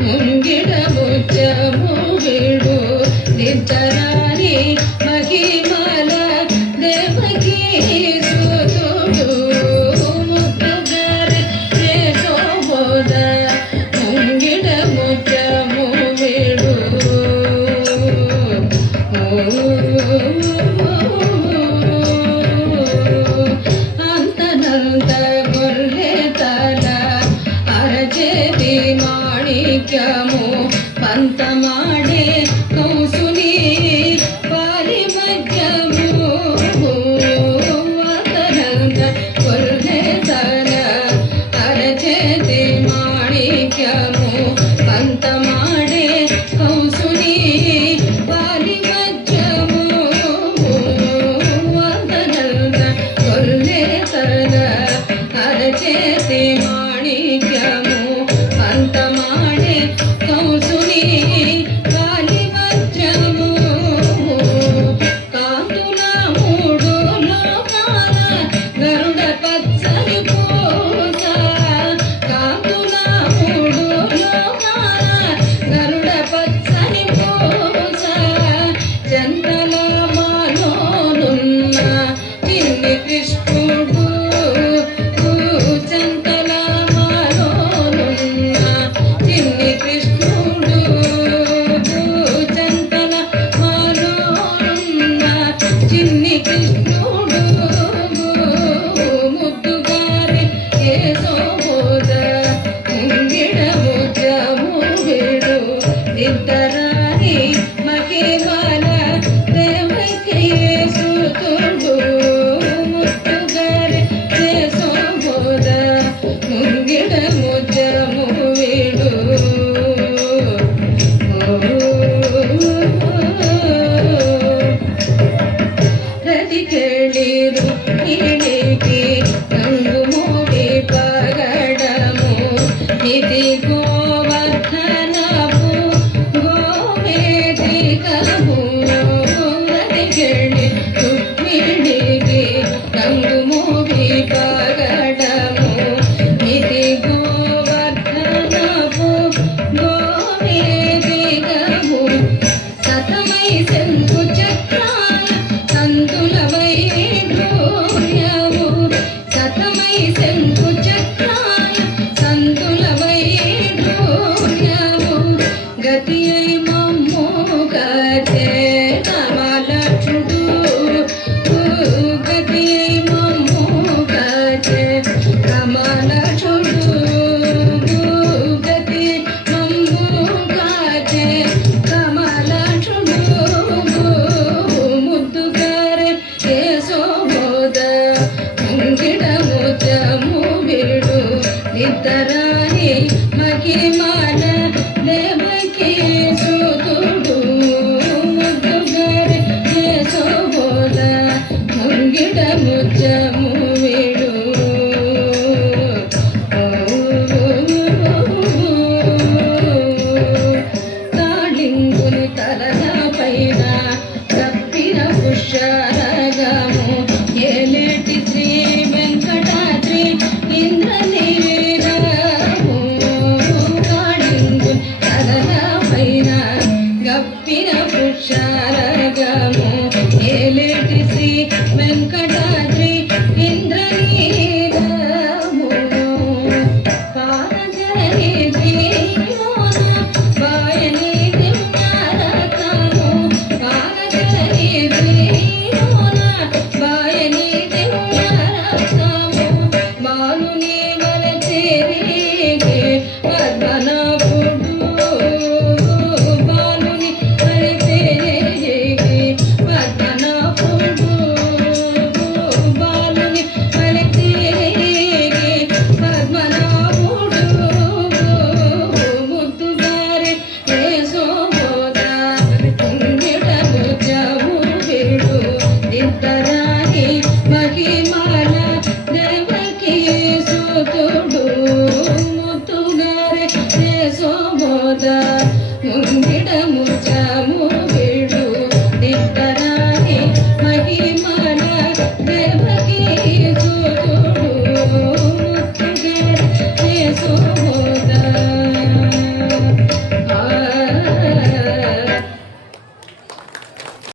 ಮುಂಗಿಡ ಮುಚ್ಚಮು ಬಿಡು ನಿದ್ದರಾರಿ ಮಹಿಮಲ ದೇವಕಿ ಸುತುಡು ಮುತ್ತುಗರೆ ಯಶೋಬೋಧ ಮುಂಗಿಡ ಮುಚ್ಚಮು ಬಿಡು ಅಂತನಂತ ಗೊರ್ಲೆ ತಲ ಅರಚೇತಿ ಮಾಣಿಕ್ಯಮು పంత మాడే కౌసుని పాలి మధ్యము వదనంద కొర్లే తల అరచేతి మాణిక్యము పంత మాడే కౌసుని పాలి మధ్యము వదనంద కొర్లే తల అరచేతి మాణిక్యము పంత మాడే కౌసుని కాలి వజ్రము కాంతుల మూడు లోకాల గరుడ పచ్చని పూస కాంతుల మూడు లోకాల గరుడ పచ్చని పూస చందల మాలోనున్న చిన్ని కృష్ణుడు చందల మాలోనున్న చిన్ని కృష్ణుడు చందల మాలోనున్న చిన్ని కృష్ణుడు ముద్దుగారి యశోబోధ ముంగిడ ముచ్చము బిడు నిద్దరాని మహిమల దేవకీ సుతుడు ముద్దుగారి యశోబోధ ముంగిడ ముచ్చము బిడు రతి కేಳಿರು ಇಳಿಗೆ ಗಂಗು ಮೂಡಿ ಪಗಡಮು ನಿಧಿ ಗೋವರ್ಧನಪು ಗೋವೇದಿಕಮು ರತಿ ಕೇಳಿರು ಇಳಿಗೆ ಗಂಗು ಮೂಡಿ ಪಗಡಮು ನಿಧಿ ಗೋವರ್ಧನಪು ಗೋವೇದಿಕಮು సతమై శంకు చక్రాల సంతుల వైఢూర్యము సతమై శంకు చక్రాల సంతుల వైఢూర్యము గతి అయి మమ్ము గజే కమలక్షుడు గతి అయి మమ్ము గజే కమలక్షుడు గతి మమ్ము గజే కమలక్షుడు ముద్దుగారే యశోబోధ ముంగిడ ముచ్చము బిడు నిద్దరాని మహిమల దేవకీ సుతుడు ముద్దుగారే యశోబోధ ముంగిడ ముచ్చము బిడు తాళింగుని తలన పైన కప్పిన పుష్యరగము ఏలేటి శ్రీ వెంకటాద్రి ఇంద్రనీరము తాళింగుని తలన పైన కప్పిన పుష్యరగము ఏలేటి శ్రీ వెంకటాద్రి ఇంద్రనీరము పాదజని జీవన వాయని దివ్యారతము పాదజని జీవన వాయని దివ్యారతము బాలుని వలచేరిగే పద్మనాభుడు బాలుని వలచేరిగే పద్మనాభుడు బాలుని వలచేరిగే పద్మనాభుడు ముద్దుగారి యశోబోధ ముంగిడ ముచ్చము బిడు నిద్దరాని మహిమల దేవకీ సుతుడు ముద్దుగారి యశోబోధ ముంగిడ